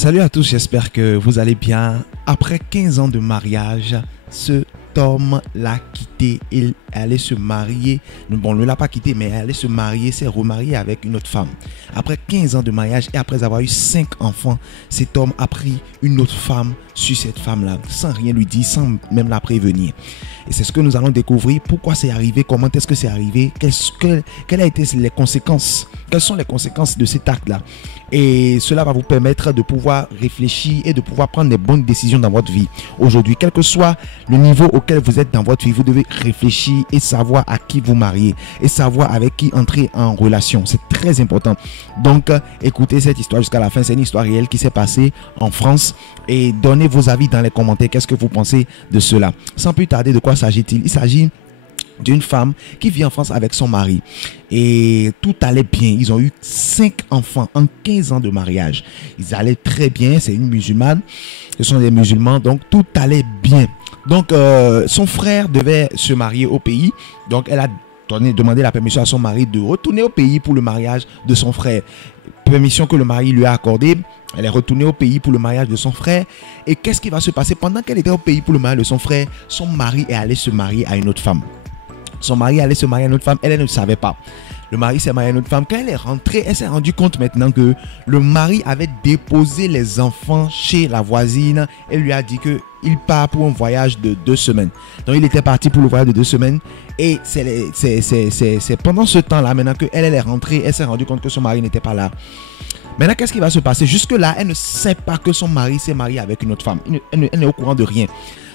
Salut à tous, j'espère que vous allez bien. Après 15 ans de mariage, ce Tom l'a quitté, il allait se marier. Bon, ne l'a pas quitté, mais il allait se marier, s'est remarié avec une autre femme. Après 15 ans de mariage et après avoir eu 5 enfants, cet homme a pris une autre femme sur cette femme-là, sans rien lui dire, sans même la prévenir. Et c'est ce que nous allons découvrir. Pourquoi c'est arrivé, comment est-ce que c'est arrivé, quelles ont été les conséquences, quelles sont les conséquences de cet acte-là. Et cela va vous permettre de pouvoir réfléchir et de pouvoir prendre des bonnes décisions dans votre vie. Aujourd'hui, quel que soit le niveau auquel vous êtes dans votre vie, vous devez réfléchir et savoir à qui vous marier et savoir avec qui entrer en relation. C'est très important. Donc, écoutez cette histoire jusqu'à la fin. C'est une histoire réelle qui s'est passée en France. Et donnez vos avis dans les commentaires. Qu'est-ce que vous pensez de cela? Sans plus tarder, de quoi s'agit-il? Il s'agit d'une femme qui vit en France avec son mari et tout allait bien. Ils ont eu 5 enfants en 15 ans de mariage. Ils allaient très bien. C'est une musulmane, ce sont des musulmans, donc tout allait bien. Donc son frère devait se marier au pays, donc elle a demandé la permission à son mari de retourner au pays pour le mariage de son frère. Permission que le mari lui a accordée. Elle est retournée au pays pour le mariage de son frère. Et qu'est-ce qui va se passer? Pendant qu'elle était au pays pour le mariage de son frère, son mari est allé se marier à une autre femme. Son mari allait se marier à une autre femme, elle ne le savait pas. Le mari s'est marié à une autre femme. Quand elle est rentrée, elle s'est rendue compte maintenant que le mari avait déposé les enfants chez la voisine. Elle lui a dit qu'il part pour un voyage de 2 semaines. Donc il était parti pour le voyage de 2 semaines. Et c'est pendant ce temps-là, maintenant qu'elle est rentrée, elle s'est rendue compte que son mari n'était pas là. Maintenant, qu'est-ce qui va se passer? Jusque-là, elle ne sait pas que son mari s'est marié avec une autre femme. Elle n'est au courant de rien.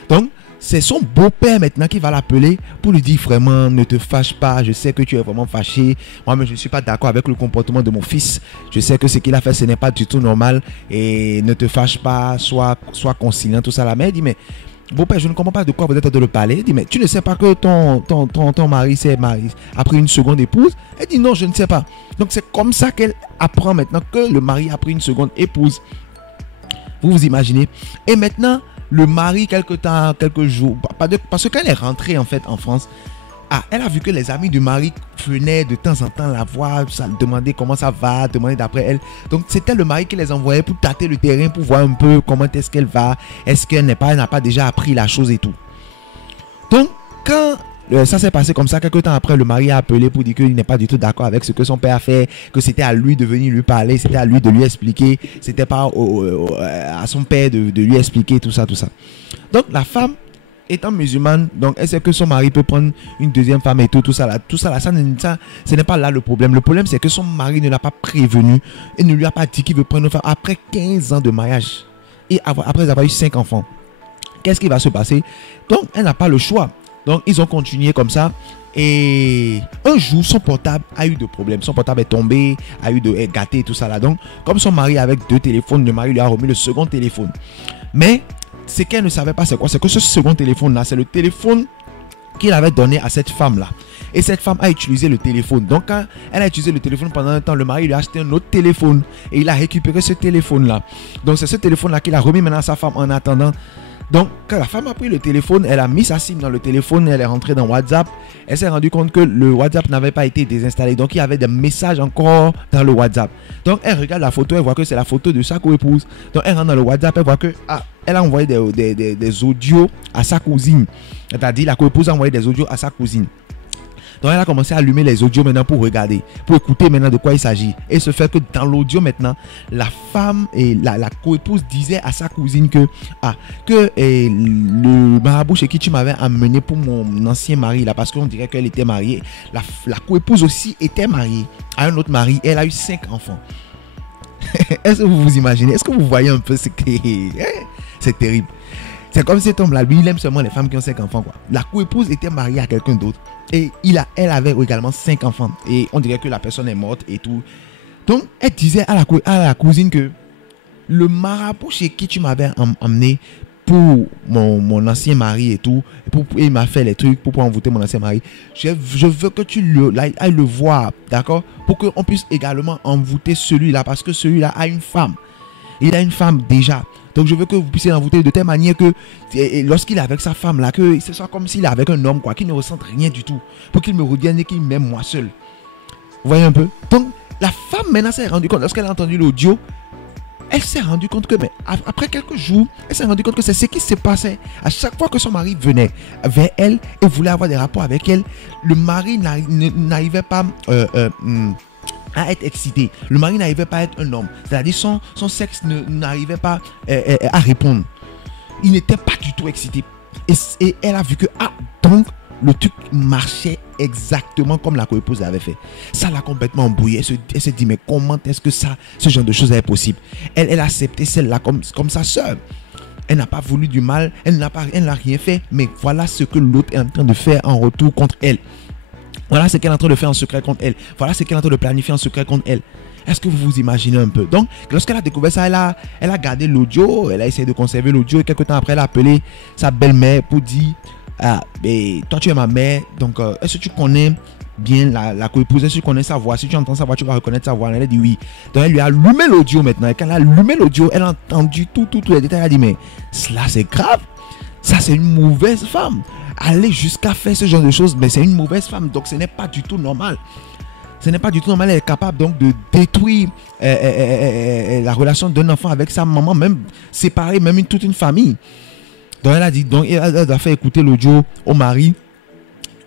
Donc, c'est son beau-père maintenant qui va l'appeler pour lui dire vraiment ne te fâche pas, je sais que tu es vraiment fâché, moi-même je ne suis pas d'accord avec le comportement de mon fils, je sais que ce qu'il a fait ce n'est pas du tout normal et ne te fâche pas, sois conciliant, tout ça. La mère dit mais beau-père, je ne comprends pas de quoi vous êtes en train de parler. Elle dit mais tu ne sais pas que ton mari s'est marié après une seconde épouse? Elle dit non, je ne sais pas. Donc c'est comme ça qu'elle apprend maintenant que le mari a pris une seconde épouse. Vous vous imaginez? Et maintenant le mari, quelques jours, parce qu'elle est rentrée en fait en France, elle a vu que les amis du mari venaient de temps en temps la voir, demander comment ça va, demander d'après elle. Donc c'était le mari qui les envoyait pour tâter le terrain, pour voir un peu comment est-ce qu'elle va, est-ce qu'elle n'a pas déjà appris la chose et tout. Donc quand ça s'est passé comme ça, quelques temps après, le mari a appelé pour dire qu'il n'est pas du tout d'accord avec ce que son père a fait, que c'était à lui de venir lui parler, c'était à lui de lui expliquer, c'était pas à son père de lui expliquer tout ça. Donc la femme étant musulmane, donc elle sait que son mari peut prendre une deuxième femme et tout ça, ce n'est pas là le problème. Le problème c'est que son mari ne l'a pas prévenu et ne lui a pas dit qu'il veut prendre une femme après 15 ans de mariage et après avoir eu 5 enfants. Qu'est-ce qui va se passer? Donc elle n'a pas le choix. Donc, ils ont continué comme ça. Et un jour, son portable a eu de problèmes. Son portable est tombé, est gâté, tout ça là. Donc, comme son mari avec 2 téléphones, le mari lui a remis le second téléphone. Mais, ce qu'elle ne savait pas, c'est quoi? C'est que ce second téléphone-là, c'est le téléphone qu'il avait donné à cette femme-là. Et cette femme a utilisé le téléphone. Donc, quand elle a utilisé le téléphone pendant un temps, le mari lui a acheté un autre téléphone. Et il a récupéré ce téléphone-là. Donc, c'est ce téléphone-là qu'il a remis maintenant à sa femme en attendant. Donc, quand la femme a pris le téléphone, elle a mis sa SIM dans le téléphone, elle est rentrée dans WhatsApp. Elle s'est rendue compte que le WhatsApp n'avait pas été désinstallé. Donc, il y avait des messages encore dans le WhatsApp. Donc, elle regarde la photo, elle voit que c'est la photo de sa coépouse. Donc, elle rentre dans le WhatsApp, elle voit que elle a envoyé des audios à sa cousine. C'est-à-dire, la coépouse a envoyé des audios à sa cousine. Donc elle a commencé à allumer les audios maintenant pour regarder, pour écouter maintenant de quoi il s'agit. Et ce fait que dans l'audio maintenant, la femme et la coépouse disaient à sa cousine que le marabout chez qui tu m'avais amené pour mon ancien mari là, parce qu'on dirait qu'elle était mariée, la coépouse aussi était mariée à un autre mari et elle a eu 5 enfants. Est-ce que vous vous imaginez? Est-ce que vous voyez un peu ce que c'est terrible? C'est comme cet homme-là, lui, il aime seulement les femmes qui ont 5 enfants, quoi. La coépouse était mariée à quelqu'un d'autre. Et elle avait également 5 enfants. Et on dirait que la personne est morte et tout. Donc, elle disait à la cousine que le marabout chez qui tu m'avais emmené pour mon ancien mari et tout, il m'a fait les trucs pour pouvoir envoûter mon ancien mari. Je veux que tu ailles le voir, d'accord? Pour qu'on puisse également envoûter celui-là, parce que celui-là a une femme. Il a une femme déjà. Donc je veux que vous puissiez l'envoûter de telle manière que lorsqu'il est avec sa femme là, que ce soit comme s'il est avec un homme, quoi, qu'il ne ressente rien du tout. Pour qu'il me revienne et qu'il m'aime moi seul. Vous voyez un peu? Donc la femme maintenant s'est rendue compte, lorsqu'elle a entendu l'audio, Elle s'est rendue compte que, mais après quelques jours, elle s'est rendue compte que c'est ce qui se passait. À chaque fois que son mari venait vers elle et voulait avoir des rapports avec elle, le mari n'arrivait pas à être excité. Le mari n'arrivait pas à être un homme. C'est-à-dire son sexe n'arrivait pas à répondre. Il n'était pas du tout excité. Et elle a vu que, donc, le truc marchait exactement comme la co-épouse l'avait fait. Ça l'a complètement embrouillée. Elle se dit, mais comment est-ce que ce genre de choses est possible? Elle a accepté celle-là comme sa sœur. Elle n'a pas voulu du mal, elle n'a rien fait, mais voilà ce que l'autre est en train de faire en retour contre elle. Voilà ce qu'elle est en train de faire en secret contre elle. Voilà ce qu'elle est en train de planifier en secret contre elle. Est-ce que vous vous imaginez un peu? Donc, lorsqu'elle a découvert ça, elle a gardé l'audio, elle a essayé de conserver l'audio et quelques temps après, elle a appelé sa belle-mère pour dire, mais toi tu es ma mère, donc est-ce que tu connais bien la co-épouse? Est-ce que tu connais sa voix? Si tu entends sa voix, tu vas reconnaître sa voix. Elle a dit oui. Donc elle lui a allumé l'audio maintenant. Et quand elle a allumé l'audio, elle a entendu tous les détails. Elle a dit, mais cela c'est grave. Ça c'est une mauvaise femme. Aller jusqu'à faire ce genre de choses, mais c'est une mauvaise femme. Donc ce n'est pas du tout normal. Ce n'est pas du tout normal. Elle est capable donc de détruire la relation d'un enfant avec sa maman, même séparer même toute une famille. Donc elle a dit, donc elle a fait écouter l'audio au mari.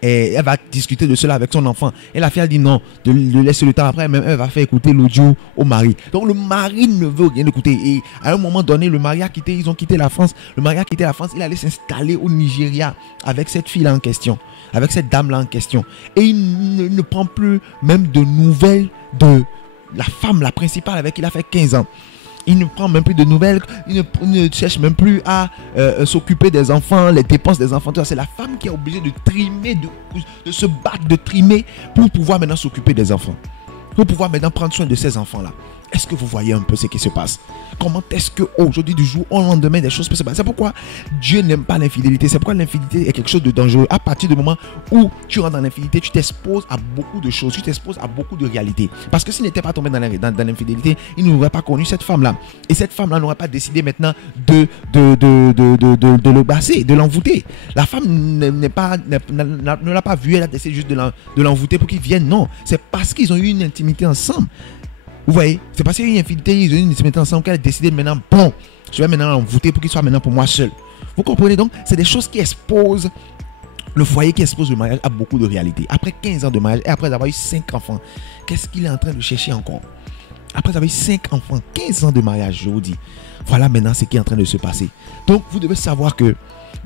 Et elle va discuter de cela avec son enfant. Et la fille a dit non, de laisser le temps. Après, même elle va faire écouter l'audio au mari. Donc le mari ne veut rien écouter. Et à un moment donné, le mari a quitté, ils ont quitté la France. Le mari a quitté la France, il allait s'installer au Nigeria avec cette fille-là en question, avec cette dame-là en question. Et il ne prend plus même de nouvelles de la femme, la principale, avec qui il a fait 15 ans. Il ne prend même plus de nouvelles, il ne cherche même plus à s'occuper des enfants, les dépenses des enfants. C'est la femme qui est obligée de trimer, de se battre, de trimer pour pouvoir maintenant s'occuper des enfants. Pour pouvoir maintenant prendre soin de ces enfants-là. Est-ce que vous voyez un peu ce qui se passe? Comment est-ce qu'aujourd'hui, du jour au lendemain, des choses peuvent se passer? C'est pourquoi Dieu n'aime pas l'infidélité. C'est pourquoi l'infidélité est quelque chose de dangereux. À partir du moment où tu rentres dans l'infidélité, tu t'exposes à beaucoup de choses. Tu t'exposes à beaucoup de réalités. Parce que s'il n'était pas tombé dans l'infidélité, il n'aurait pas connu cette femme-là. Et cette femme-là n'aurait pas décidé maintenant de le basser, de l'envoûter. La femme ne l'a pas vu, elle a décidé juste de l'envoûter pour qu'il vienne. Non, c'est parce qu'ils ont eu une intimité ensemble. Vous voyez, c'est parce qu'il y a une infinité, ils ont une intimité ensemble qu'elle a décidé maintenant, bon, je vais maintenant l'envoûter pour qu'il soit maintenant pour moi seul. Vous comprenez donc? C'est des choses qui exposent le foyer, qui expose le mariage à beaucoup de réalités. Après 15 ans de mariage et après avoir eu 5 enfants, qu'est-ce qu'il est en train de chercher encore? Après avoir eu 5 enfants, 15 ans de mariage, je vous dis, voilà maintenant ce qui est en train de se passer. Donc, vous devez savoir que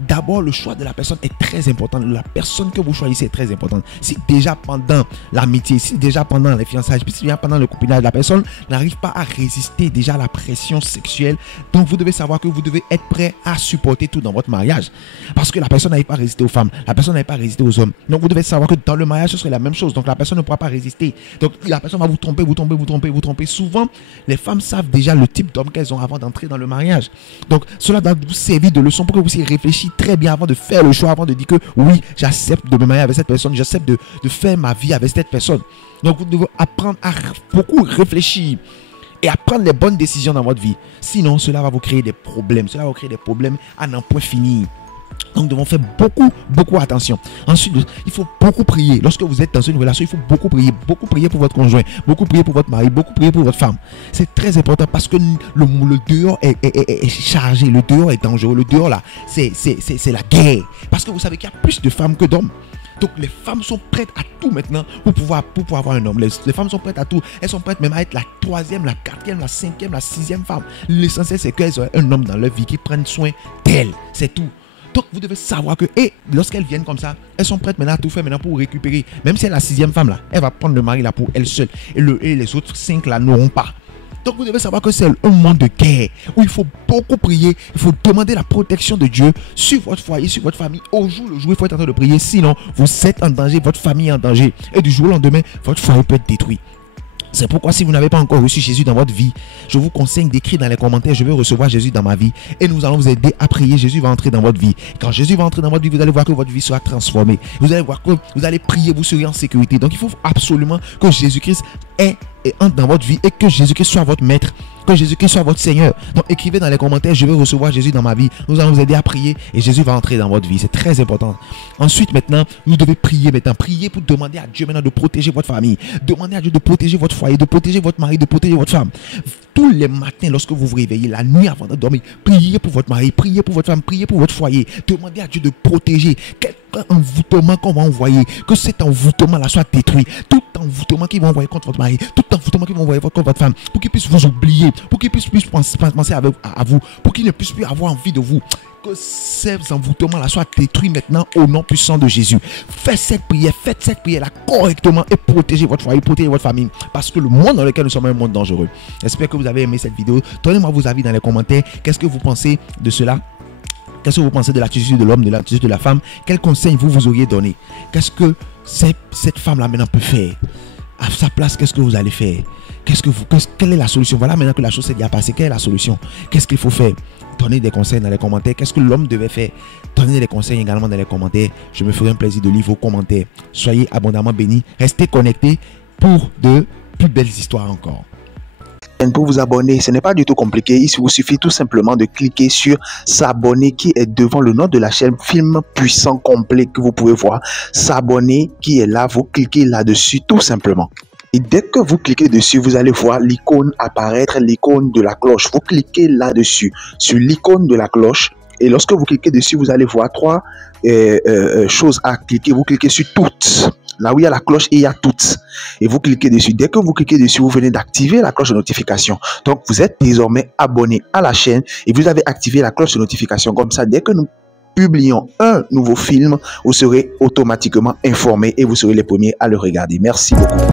d'abord, le choix de la personne est très important. La personne que vous choisissez est très importante. Si déjà pendant l'amitié, si déjà pendant les fiançailles, si déjà pendant le copinage, la personne n'arrive pas à résister déjà à la pression sexuelle, donc vous devez savoir que vous devez être prêt à supporter tout dans votre mariage. Parce que la personne n'arrive pas à résister aux femmes, la personne n'arrive pas à résister aux hommes. Donc vous devez savoir que dans le mariage, ce serait la même chose. Donc la personne ne pourra pas résister. Donc la personne va vous tromper, vous tromper, vous tromper, vous tromper. Souvent, les femmes savent déjà le type d'homme qu'elles ont avant d'entrer dans le mariage. Donc cela doit vous servir de leçon pour que vous y réfléchissiez très bien avant de faire le choix, avant de dire que oui, j'accepte de me marier avec cette personne, j'accepte de faire ma vie avec cette personne. Donc vous devez apprendre à beaucoup réfléchir et à prendre les bonnes décisions dans votre vie. Sinon, cela va vous créer des problèmes. Cela va vous créer des problèmes à n'en point finir. Donc, nous devons faire beaucoup attention. Ensuite, il faut beaucoup prier. Lorsque vous êtes dans une relation, il faut beaucoup prier pour votre conjoint, beaucoup prier pour votre mari, beaucoup prier pour votre femme. C'est très important parce que le dehors est chargé, le dehors est dangereux. Le dehors, là, c'est la guerre. Parce que vous savez qu'il y a plus de femmes que d'hommes. Donc les femmes sont prêtes à tout maintenant pour pouvoir avoir un homme. Les femmes sont prêtes à tout. Elles sont prêtes même à être la 3e, la 4e, la 5e, la 6e femme. L'essentiel, c'est qu'elles aient un homme dans leur vie qui prenne soin d'elles. C'est tout. Donc vous devez savoir que, et lorsqu'elles viennent comme ça, elles sont prêtes maintenant à tout faire maintenant pour récupérer. Même si elle est la 6e femme là, elle va prendre le mari là pour elle seule. Et les autres 5 là n'auront pas. Donc vous devez savoir que c'est un moment de guerre où il faut beaucoup prier, il faut demander la protection de Dieu sur votre foyer, sur votre famille. Au jour le jour, il faut être en train de prier, sinon vous êtes en danger, votre famille est en danger. Et du jour au lendemain, votre foyer peut être détruit. C'est pourquoi si vous n'avez pas encore reçu Jésus dans votre vie, je vous conseille d'écrire dans les commentaires, je veux recevoir Jésus dans ma vie. Et nous allons vous aider à prier, Jésus va entrer dans votre vie. Quand Jésus va entrer dans votre vie, vous allez voir que votre vie sera transformée. Vous allez voir que vous allez prier, vous serez en sécurité. Donc il faut absolument que Jésus-Christ entre dans votre vie et que Jésus-Christ soit votre maître, que Jésus-Christ soit votre Seigneur. Donc écrivez dans les commentaires, je veux recevoir Jésus dans ma vie. Nous allons vous aider à prier et Jésus va entrer dans votre vie. C'est très important. Ensuite, maintenant, vous devez prier maintenant. Priez pour demander à Dieu maintenant de protéger votre famille. Demandez à Dieu de protéger votre foyer, de protéger votre mari, de protéger votre femme. Tous les matins, lorsque vous vous réveillez, la nuit avant de dormir, priez pour votre mari, priez pour votre femme, priez pour votre foyer. Demandez à Dieu de protéger. Quel envoûtement qu'on va envoyer, que cet envoûtement-là soit détruit. Tout envoûtement qu'ils vont envoyer contre votre mari, tout envoûtement qu'ils vont envoyer contre votre femme, pour qu'ils puissent vous oublier, pour qu'ils puissent plus penser à vous, pour qu'ils ne puissent plus avoir envie de vous. Que ces envoûtements-là soient détruits maintenant au nom puissant de Jésus. Faites cette prière-là correctement et protégez votre foyer, protégez votre famille. Parce que le monde dans lequel nous sommes est un monde dangereux. J'espère que vous avez aimé cette vidéo. Donnez-moi vos avis dans les commentaires. Qu'est-ce que vous pensez de cela? Qu'est-ce que vous pensez de l'attitude de l'homme, de l'attitude de la femme? Quel conseil vous auriez donné? Qu'est-ce que cette femme-là maintenant peut faire? À sa place, qu'est-ce que vous allez faire? Quelle est la solution? Voilà, maintenant que la chose s'est déjà passée, quelle est la solution? Qu'est-ce qu'il faut faire? Donnez des conseils dans les commentaires. Qu'est-ce que l'homme devait faire? Donnez des conseils également dans les commentaires. Je me ferai un plaisir de lire vos commentaires. Soyez abondamment bénis. Restez connectés pour de plus belles histoires encore. Pour vous abonner, ce n'est pas du tout compliqué. Il vous suffit tout simplement de cliquer sur s'abonner qui est devant le nom de la chaîne Film Puissant Complet que vous pouvez voir. S'abonner qui est là, vous cliquez là-dessus tout simplement. Et dès que vous cliquez dessus, vous allez voir l'icône apparaître, l'icône de la cloche. Vous cliquez là-dessus, sur l'icône de la cloche. Et lorsque vous cliquez dessus, vous allez voir trois choses à cliquer. Vous cliquez sur toutes. Là où il y a la cloche et il y a toutes. Et vous cliquez dessus. Dès que vous cliquez dessus, vous venez d'activer la cloche de notification. Donc, vous êtes désormais abonné à la chaîne et vous avez activé la cloche de notification. Comme ça, dès que nous publions un nouveau film, vous serez automatiquement informé et vous serez les premiers à le regarder. Merci beaucoup.